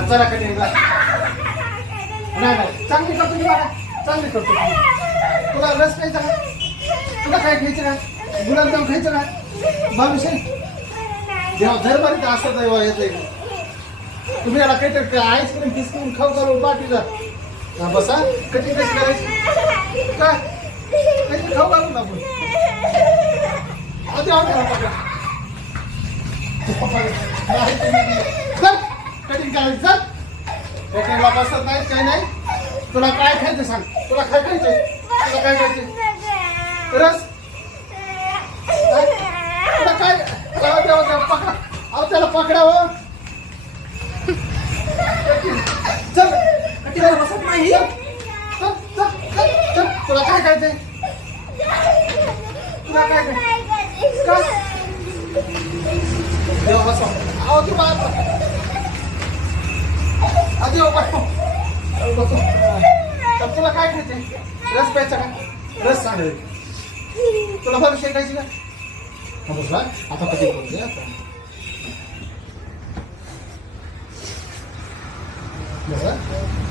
हा, चला कटिंगला नाही नाही चांगली करतो मी बघा चांगली करतो तुला रस प्यायचा का? तुला काय घ्यायचं का? गुलाबजाम खायचं का? बालुशाही जेव्हा दरबारीत असं तेव्हा येतं तुम्ही याला काहीतरी आईस्क्रीम फिस्क्रीम खाऊ करून पाठीला हा बसा कटिंग कशी करायची. काय? काहीतरी खाऊ घालू ना आपण. आधी आम्ही द्या पप्पा. नाही तुम्ही दिलं. चल कटिंग करायची चल कटिंगला बसत नाही काही नाही. तुला काय खायचं सांग? तुला काय खायचं तुला काय खायचं रस? तुला काय? पकडा. अहो त्याला पकडावं. हो चल. कटिंगला बसत नाही चल चल चल चल. तुला काय खायचंय? तुला काय खायचं काय देवा बसा अहो तू बाहेर आधी येऊ तर तुला काय खायचंय रस प्यायचा का? रस सांग. तुला बरं शेकायची का? बसला. आता कधी बोलते आता. बसा.